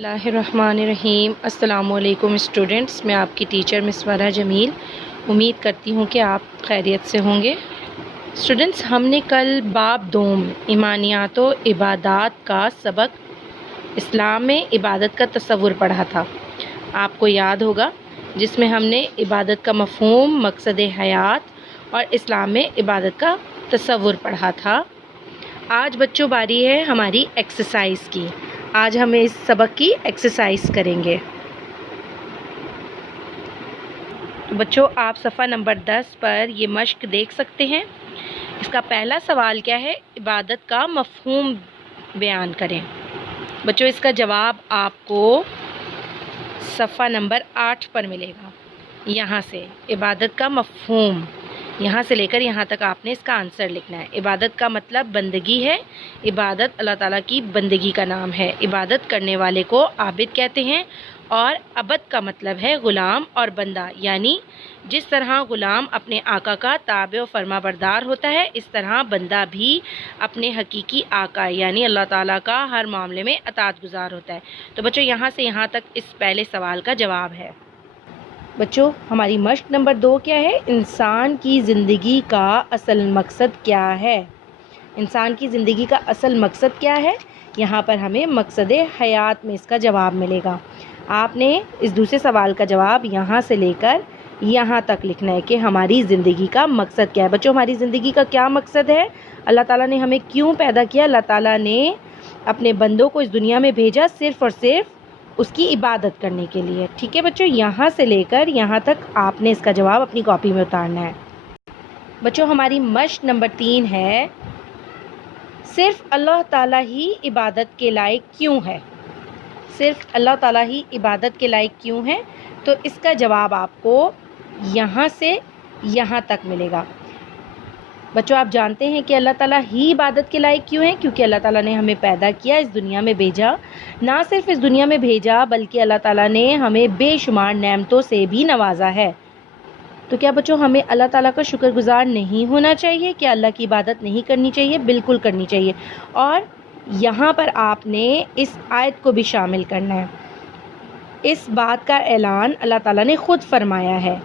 اللہ الرحمن الرحیم۔ السلام علیکم اسٹوڈنٹس، میں آپ کی ٹیچر مسورہ جمیل امید کرتی ہوں کہ آپ خیریت سے ہوں گے۔ اسٹوڈنٹس، ہم نے کل باب دوم ایمانیات و عبادات کا سبق اسلام میں عبادت کا تصور پڑھا تھا، آپ کو یاد ہوگا، جس میں ہم نے عبادت کا مفہوم، مقصد حیات اور اسلام میں عبادت کا تصور پڑھا تھا۔ آج بچوں باری ہے ہماری ایکسرسائز کی۔ آج ہم اس سبق کی ایکسرسائز کریں گے۔ تو بچوں، آپ صفحہ نمبر 10 پر یہ مشق دیکھ سکتے ہیں۔ اس کا پہلا سوال کیا ہے؟ عبادت کا مفہوم بیان کریں۔ بچوں، اس کا جواب آپ کو صفحہ نمبر 8 پر ملے گا۔ یہاں سے عبادت کا مفہوم، یہاں سے لے کر یہاں تک آپ نے اس کا آنسر لکھنا ہے۔ عبادت کا مطلب بندگی ہے۔ عبادت اللہ تعالیٰ کی بندگی کا نام ہے۔ عبادت کرنے والے کو عابد کہتے ہیں، اور عبد کا مطلب ہے غلام اور بندہ، یعنی جس طرح غلام اپنے آقا کا تابع و فرما بردار ہوتا ہے، اس طرح بندہ بھی اپنے حقیقی آقا یعنی اللہ تعالیٰ کا ہر معاملے میں اطاعت گزار ہوتا ہے۔ تو بچوں، یہاں سے یہاں تک اس پہلے سوال کا جواب ہے۔ بچوں، ہماری مشق نمبر 2 کیا ہے؟ انسان کی زندگی کا اصل مقصد کیا ہے؟ انسان کی زندگی کا اصل مقصد کیا ہے؟ یہاں پر ہمیں مقصد حیات میں اس کا جواب ملے گا۔ آپ نے اس دوسرے سوال کا جواب یہاں سے لے کر یہاں تک لکھنا ہے کہ ہماری زندگی کا مقصد کیا ہے۔ بچوں، ہماری زندگی کا کیا مقصد ہے؟ اللہ تعالیٰ نے ہمیں کیوں پیدا کیا؟ اللہ تعالیٰ نے اپنے بندوں کو اس دنیا میں بھیجا صرف اور صرف اس کی عبادت کرنے کے لیے۔ ٹھیک ہے بچوں، یہاں سے لے کر یہاں تک آپ نے اس کا جواب اپنی کاپی میں اتارنا ہے۔ بچوں، ہماری مشق نمبر 3 ہے، صرف اللہ تعالیٰ ہی عبادت کے لائق کیوں ہے؟ صرف اللہ تعالیٰ ہی عبادت کے لائق کیوں ہے؟ تو اس کا جواب آپ کو یہاں سے یہاں تک ملے گا۔ بچوں، آپ جانتے ہیں کہ اللہ تعالیٰ ہی عبادت کے لائق کیوں ہے؟ کیونکہ اللہ تعالیٰ نے ہمیں پیدا کیا، اس دنیا میں بھیجا، نہ صرف اس دنیا میں بھیجا بلکہ اللہ تعالیٰ نے ہمیں بے شمار نعمتوں سے بھی نوازا ہے۔ تو کیا بچوں ہمیں اللہ تعالیٰ کا شکر گزار نہیں ہونا چاہیے؟ کیا اللہ کی عبادت نہیں کرنی چاہیے؟ بالکل کرنی چاہیے۔ اور یہاں پر آپ نے اس آیت کو بھی شامل کرنا ہے۔ اس بات کا اعلان اللہ تعالیٰ نے خود فرمایا ہے۔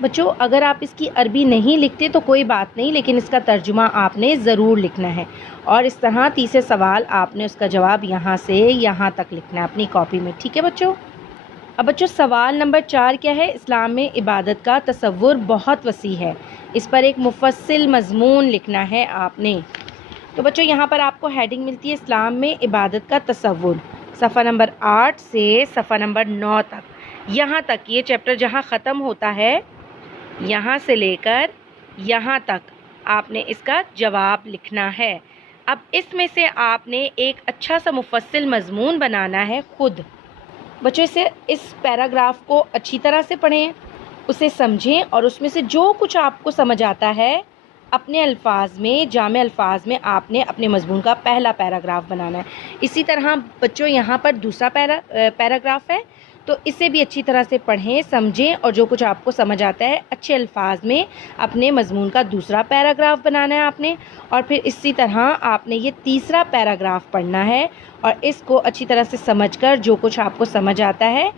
بچوں، اگر آپ اس کی عربی نہیں لکھتے تو کوئی بات نہیں، لیکن اس کا ترجمہ آپ نے ضرور لکھنا ہے، اور اس طرح تیسرے سوال آپ نے اس کا جواب یہاں سے یہاں تک لکھنا ہے اپنی کاپی میں۔ ٹھیک ہے بچوں؟ اب بچوں، سوال نمبر 4 کیا ہے؟ اسلام میں عبادت کا تصور بہت وسیع ہے، اس پر ایک مفصل مضمون لکھنا ہے آپ نے۔ تو بچوں، یہاں پر آپ کو ہیڈنگ ملتی ہے اسلام میں عبادت کا تصور، صفحہ نمبر 8 سے صفحہ نمبر 9 تک۔ یہاں تک یہ چیپٹر جہاں ختم ہوتا ہے، یہاں سے لے کر یہاں تک آپ نے اس کا جواب لکھنا ہے۔ اب اس میں سے آپ نے ایک اچھا سا مفصل مضمون بنانا ہے خود۔ بچوں، اس پیراگراف کو اچھی طرح سے پڑھیں، اسے سمجھیں، اور اس میں سے جو کچھ آپ کو سمجھ آتا ہے اپنے الفاظ میں، جامع الفاظ میں آپ نے اپنے مضمون کا پہلا پیراگراف بنانا ہے۔ اسی طرح بچوں، یہاں پر دوسرا پیراگراف ہے، تو اسے بھی اچھی طرح سے پڑھیں، سمجھیں، اور جو کچھ آپ کو سمجھ آتا ہے اچھے الفاظ میں اپنے مضمون کا دوسرا پیراگراف بنانا ہے آپ نے، اور پھر اسی طرح آپ نے یہ تیسرا پیراگراف پڑھنا ہے، اور اس کو اچھی طرح سے سمجھ کر جو کچھ آپ کو سمجھ آتا ہے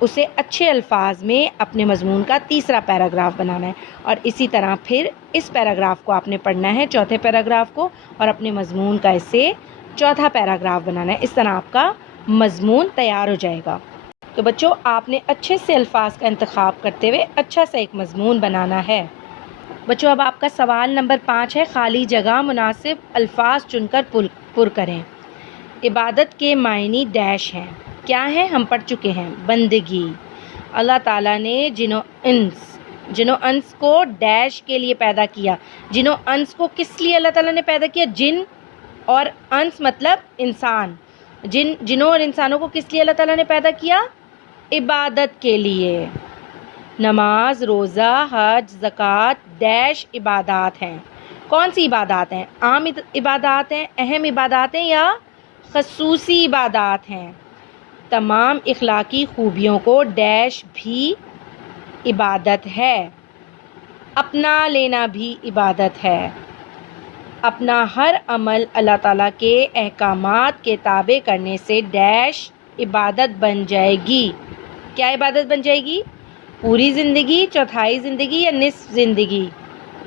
اسے اچھے الفاظ میں اپنے مضمون کا تیسرا پیراگراف بنانا ہے، اور اسی طرح پھر اس پیراگراف کو آپ نے پڑھنا ہے، چوتھے پیراگراف کو، اور اپنے مضمون کا اسے چوتھا پیراگراف بنانا ہے۔ اس طرح آپ کا مضمون تیار ہو جائے گا۔ تو بچوں، آپ نے اچھے سے الفاظ کا انتخاب کرتے ہوئے اچھا سا ایک مضمون بنانا ہے۔ بچوں، اب آپ کا سوال نمبر 5 ہے، خالی جگہ مناسب الفاظ چن کر پر کریں۔ عبادت کے معنی ڈیش ہیں، کیا ہے؟ ہم پڑھ چکے ہیں، بندگی۔ اللہ تعالیٰ نے جن و انس کو ڈیش کے لیے پیدا کیا۔ جن و انس کو کس لیے اللہ تعالیٰ نے پیدا کیا؟ جن اور انس مطلب انسان۔ جنوں اور انسانوں کو کس لیے اللہ تعالیٰ نے پیدا کیا؟ عبادت کے لیے۔ نماز، روزہ، حج، زکوٰۃ ڈیش عبادات ہیں۔ کون سی عبادات ہیں؟ عام عبادات ہیں، اہم عبادات ہیں، یا خصوصی عبادات ہیں؟ تمام اخلاقی خوبیوں کو ڈیش بھی عبادت ہے۔ اپنا لینا بھی عبادت ہے۔ اپنا ہر عمل اللہ تعالیٰ کے احکامات کے تابع کرنے سے ڈیش عبادت بن جائے گی. کیا عبادت بن جائے گی؟ پوری زندگی، چوتھائی زندگی یا نصف زندگی؟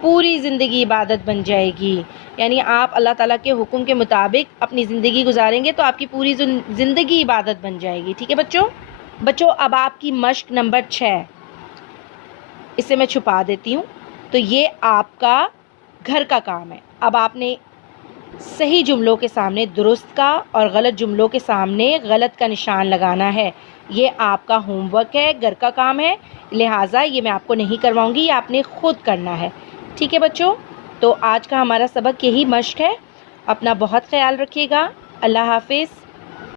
پوری زندگی عبادت بن جائے گی. یعنی آپ اللہ تعالیٰ کے حکم کے مطابق اپنی زندگی گزاریں گے تو آپ کی پوری زندگی عبادت بن جائے گی. ٹھیک ہے بچوں اب آپ کی مشق نمبر 6، اسے میں چھپا دیتی ہوں. تو یہ آپ کا گھر کا کام ہے. اب آپ نے صحیح جملوں کے سامنے درست کا اور غلط جملوں کے سامنے غلط کا نشان لگانا ہے. یہ آپ کا ہوم ورک ہے، گھر کا کام ہے، لہٰذا یہ میں آپ کو نہیں کرواؤں گی، یہ آپ نے خود کرنا ہے. ٹھیک ہے بچوں، تو آج کا ہمارا سبق یہی مشق ہے. اپنا بہت خیال رکھیے گا. اللہ حافظ.